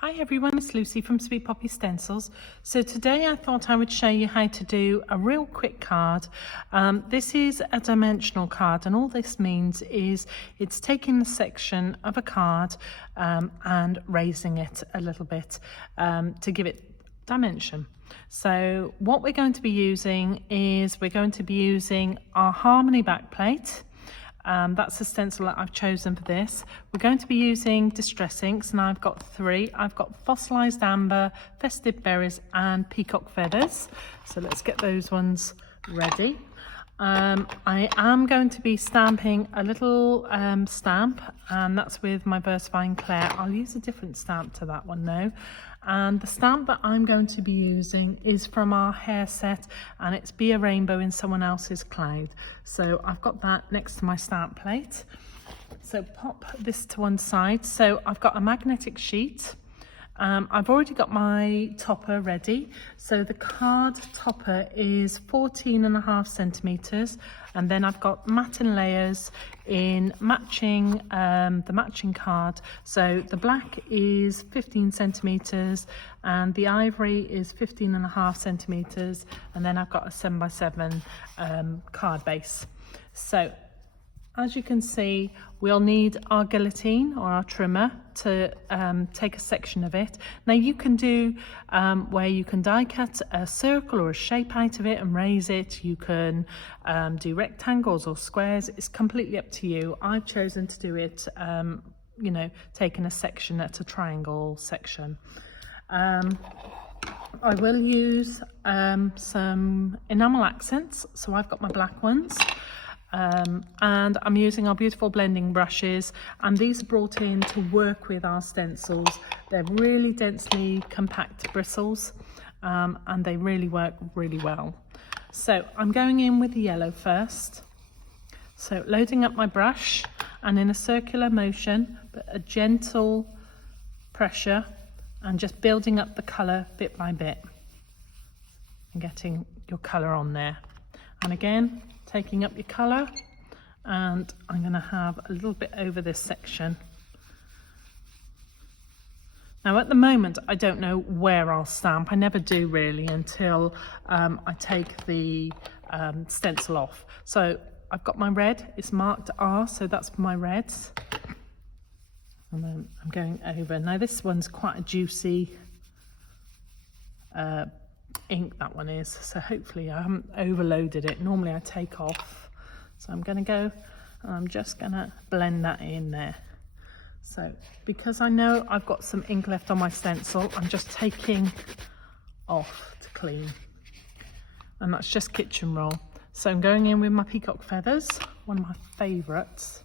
Hi everyone, it's Lucy from Sweet Poppy Stencils. So today I thought I would show you how to do a real quick card. This is a dimensional card, and all this means is it's taking a section of a card and raising it a little bit to give it dimension. So what we're going to be using is we're going to be using our Harmony backplate. That's the stencil that I've chosen for this. We're going to be using distress inks, and I've got three. I've got Fossilized Amber, Festive Berries and Peacock Feathers. So let's get those ones ready. I am going to be stamping a little stamp, and that's with my Versafine Claire. I'll use a different stamp to that one though. And the stamp that I'm going to be using is from our hair set, and it's Be a Rainbow in Someone Else's Cloud. So I've got that next to my stamp plate. So pop this to one side. So I've got a magnetic sheet. I've already got my topper ready. So the card topper is 14.5 centimeters, and then I've got matte layers in matching the matching card. So the black is 15 centimeters and the ivory is 15.5 centimeters, and then I've got a 7x7 card base. So as you can see, we'll need our guillotine or our trimmer to take a section of it. Now you can do where you can die cut a circle or a shape out of it and raise it. You can do rectangles or squares. It's completely up to you. I've chosen to do it, you know, taking a section at a triangle section. I will use some Enamel Accents. So I've got my black ones. And I'm using our beautiful blending brushes, and these are brought in to work with our stencils. They're really densely compact bristles, and they really work really well. So I'm going in with the yellow first. So loading up my brush, and in a circular motion, but a gentle pressure, and just building up the colour bit by bit and getting your colour on there. And again, taking up your colour, and I'm going to have a little bit over this section. Now at the moment I don't know where I'll stamp. I never do really until I take the stencil off. So I've got my red, it's marked R, so that's my reds. And then I'm going over. Now this one's quite a juicy ink, that one is, so hopefully I haven't overloaded it. Normally I take off, so I'm going to go and I'm just going to blend that in there. So because I know I've got some ink left on my stencil, I'm just taking off to clean, and that's just kitchen roll. So I'm going in with my Peacock Feathers, one of my favourites.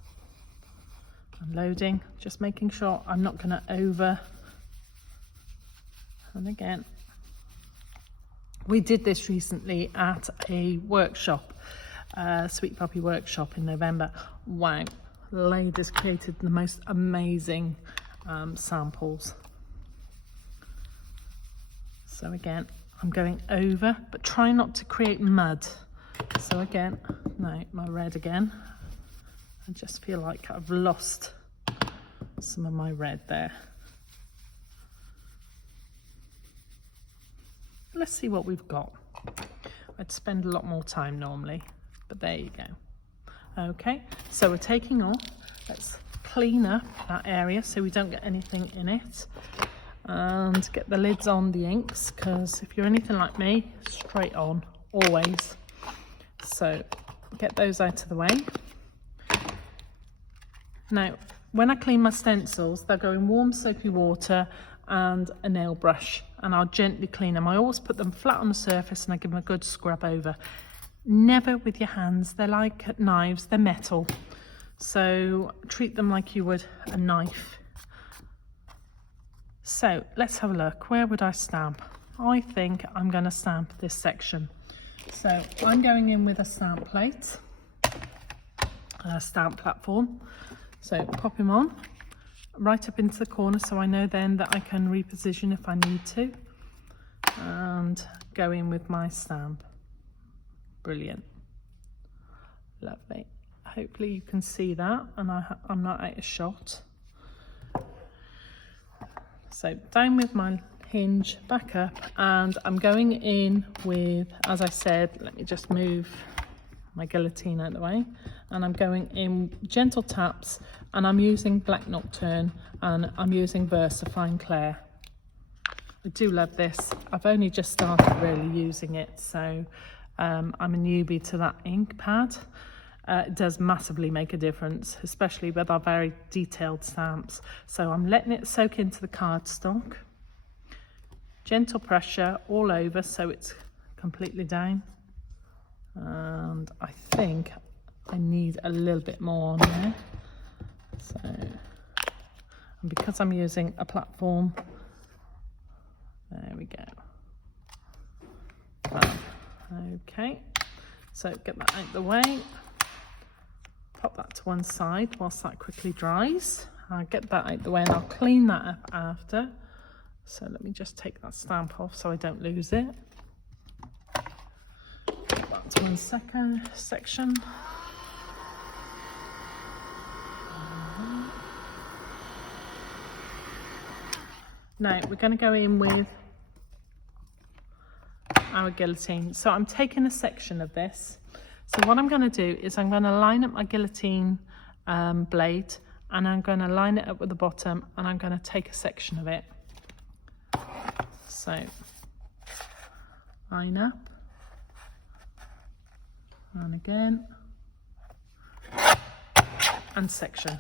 I'm loading, just making sure I'm not going to over, and again, we did this recently at a workshop, Sweet Poppy workshop in November. Wow, the ladies created the most amazing samples. So again, I'm going over, but try not to create mud. So again, no, my red again. I just feel like I've lost some of my red there. Let's see what we've got. I'd spend a lot more time normally, but there you go. Okay, so we're taking off. Let's clean up that area so we don't get anything in it, and get the lids on the inks, because if you're anything like me, straight on always. So get those out of the way. Now when I clean my stencils, they'll go in warm soapy water and a nail brush, and I'll gently clean them. I always put them flat on the surface and I give them a good scrub over. Never with your hands. They're like knives, they're metal, so treat them like you would a knife. So let's have a look. Where would I stamp? I think I'm going to stamp this section. So I'm going in with a stamp plate, a stamp platform. So pop him on right up into the corner, so I know then that I can reposition if I need to, and go in with my stamp. Brilliant, lovely. Hopefully you can see that, and I'm not out of shot. So down with my hinge, back up, and I'm going in with, as I said, let me just move my guillotine out of the way, and I'm going in gentle taps, and I'm using Black Nocturne, and I'm using VersaFine Clair. I do love this. I've only just started really using it, so I'm a newbie to that ink pad. It does massively make a difference, especially with our very detailed stamps. So I'm letting it soak into the cardstock. Gentle pressure all over so it's completely down. And I think I need a little bit more on there. So, and because I'm using a platform, there we go. Okay, so get that out of the way. Pop that to one side whilst that quickly dries. I'll get that out of the way and I'll clean that up after. So let me just take that stamp off so I don't lose it. Put that to one section. Now we're going to go in with our guillotine. So I'm taking a section of this. So what I'm going to do is I'm going to line up my guillotine blade, and I'm going to line it up with the bottom, and I'm going to take a section of it. So line up, and again, and section.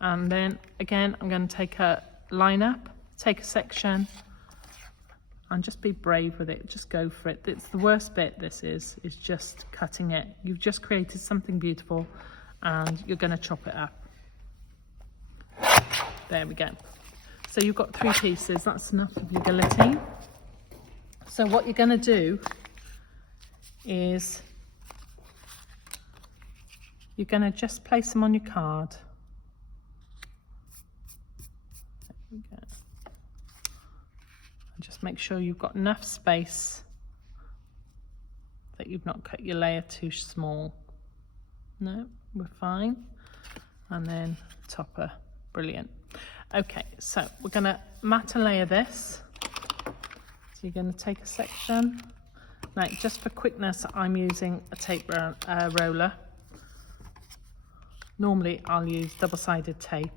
And then again, I'm going to take a line up, take a section, and just be brave with it. Just go for it. It's the worst bit, this is just cutting it. You've just created something beautiful and you're going to chop it up. There we go. So you've got 3 pieces. That's enough of your guillotine. So what you're going to do is you're going to just place them on your card. There we go. Just make sure you've got enough space that you've not cut your layer too small. No, we're fine. And then topper, brilliant. Okay, so we're going to matte layer this. So you're going to take a section. Now, just for quickness, I'm using a tape roller. Normally, I'll use double-sided tape.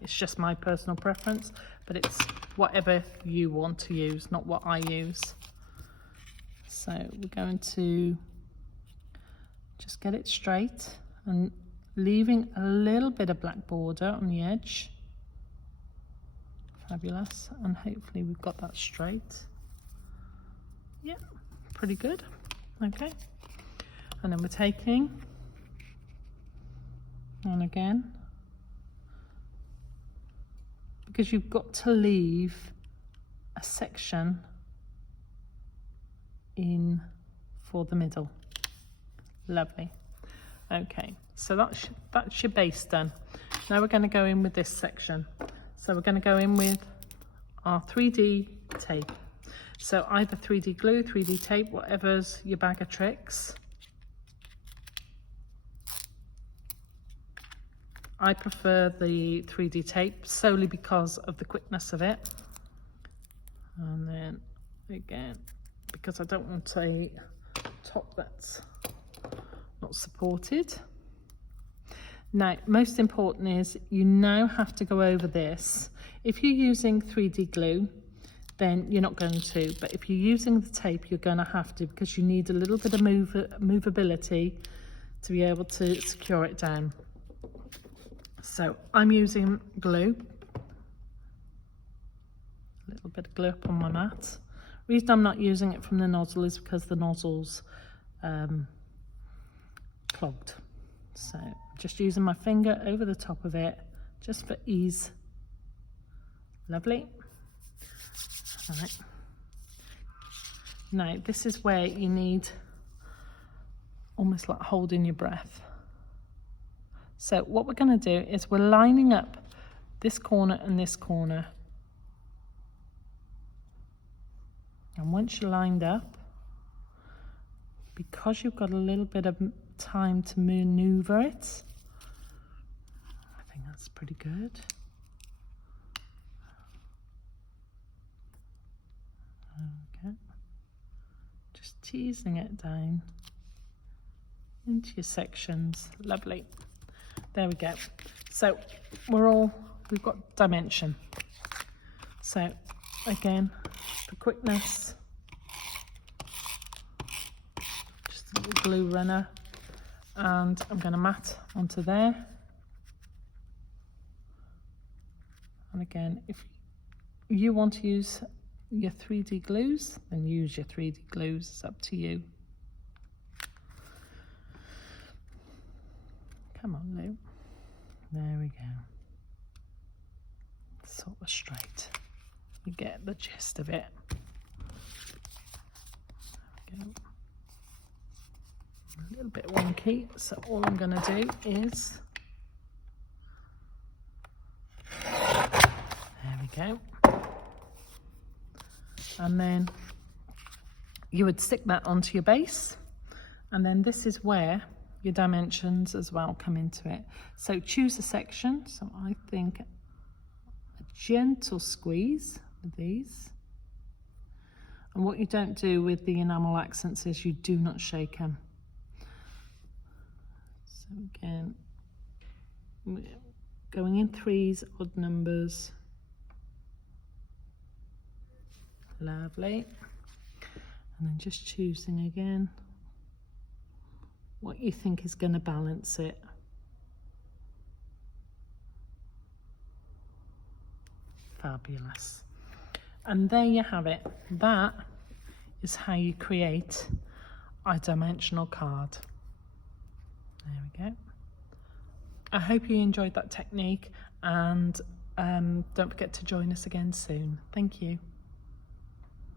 It's just my personal preference, but it's whatever you want to use, not what I use. So we're going to just get it straight and leaving a little bit of black border on the edge. Fabulous. And hopefully we've got that straight. Yeah, pretty good. Okay. And then we're taking, and again, because you've got to leave a section in for the middle. Lovely. Okay, so that's your base done. Now we're going to go in with this section. So we're going to go in with our 3D tape. So either 3D glue, 3D tape, whatever's your bag of tricks. I prefer the 3D tape solely because of the quickness of it. And then again, because I don't want a top that's not supported. Now, most important is you now have to go over this. If you're using 3D glue, then you're not going to, but if you're using the tape, you're going to have to, because you need a little bit of movability to be able to secure it down. So I'm using glue, a little bit of glue up on my mat. The reason I'm not using it from the nozzle is because the nozzle's clogged. So just using my finger over the top of it, just for ease. Lovely. All right. Now this is where you need almost like holding your breath. So what we're going to do is we're lining up this corner and this corner. And once you're lined up, because you've got a little bit of time to maneuver it, I think that's pretty good. teasing it down into your sections. Lovely. There we go. So we've got dimension. So again, for quickness, just a little glue runner, and I'm going to mat onto there. And again, if you want to use your 3D glues, then use your 3D glues. It's up to you. Come on, Lou. There we go. Sort of straight. You get the gist of it. There we go. A little bit wonky, so all I'm going to do is, there we go. And then you would stick that onto your base, and then this is where your dimensions as well come into it. So choose a section. So I think a gentle squeeze with these. And what you don't do with the enamel accents is you do not shake them. So again, going in threes, odd numbers. Lovely. And then just choosing again what you think is going to balance it. Fabulous. And there you have it. That is how you create a dimensional card. There we go. I hope you enjoyed that technique, and don't forget to join us again soon. Thank you.